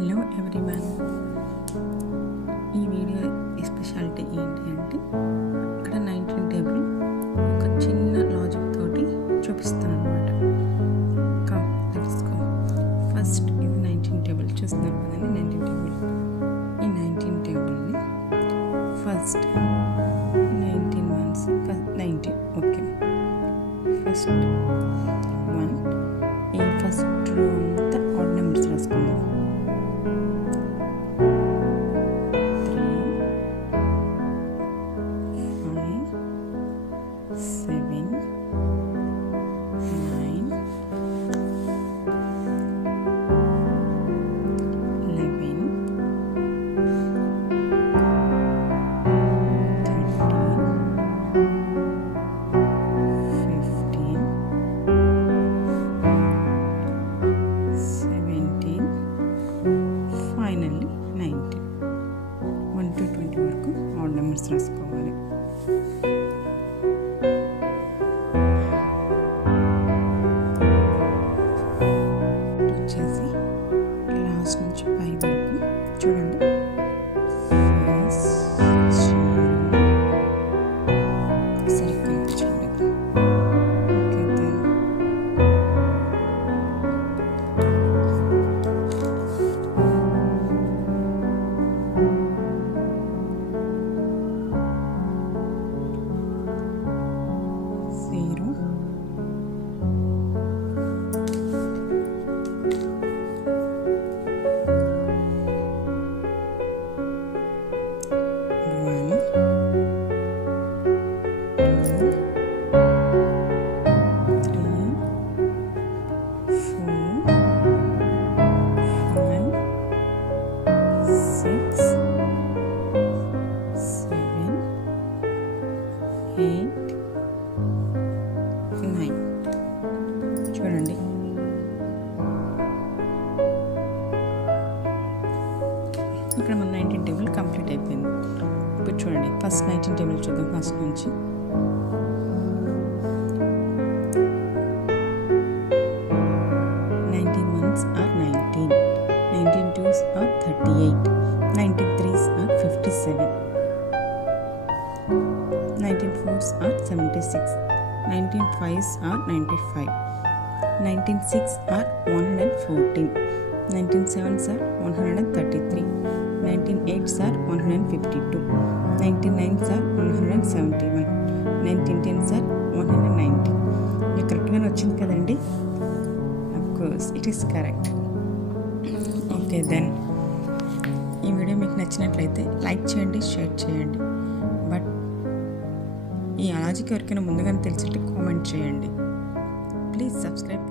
Hello everyone. ఈ video speciality ఏంటి అంటే ఇక్కడ 19 టేబుల్ ఒక చిన్న లాజిక్ తోటి చూపిస్తాను అనమాట. Let's go. ఫస్ట్ ఇది 19 టేబుల్ చూస్తున్నారు కదండి. 19 టేబుల్, ఈ 19 టేబుల్ని ఫస్ట్ 19 వన్స్ 19 ఓకే. ఫస్ట్ 1 ఈ ఫస్ట్ రో అంతా ఆడ్ నెంబర్స్ రాసుకుందాం. 3 5 7 9 11 ఫైనల్లీ 19. 1 to 20 వరకు ఆడ్ నెంబర్స్ రాసుకోవాలి. వచ్చేసి లాస్ట్ నుంచి 5 వరకు చూడండి. సరిగ్గా కనిపించలేదు. ఓకే, దెన్ 0 1 2 3 4 5 6 7 8 9 చూడండి. ఇక్కడ మన 19 టేబుల్ కంప్లీట్ అయిపోయింది. ఇప్పుడు చూడండి, ఫస్ట్ 19 టేబుల్ చూద్దాం. ఫస్ట్ నుంచి 19 ones are 19, 19 twos are 38, 19 threes are 57, 19 fours are 76, 19 fives are 95, 19 six are 114, 19 sevens are 133, 19 eights are 152, 19 nines are 171, 19 tens are 190. ఇది కరెక్ట్గానే వచ్చింది కదండి. Of course it is correct. Okay, then ఈ వీడియో మీకు నచ్చినట్లయితే లైక్ చేయండి, షేర్ చేయండి. బట్ ఈ లాజిక్ ఎవరికైనా ముందుగానే తెలిసినట్టు కామెంట్ చేయండి. Please subscribe.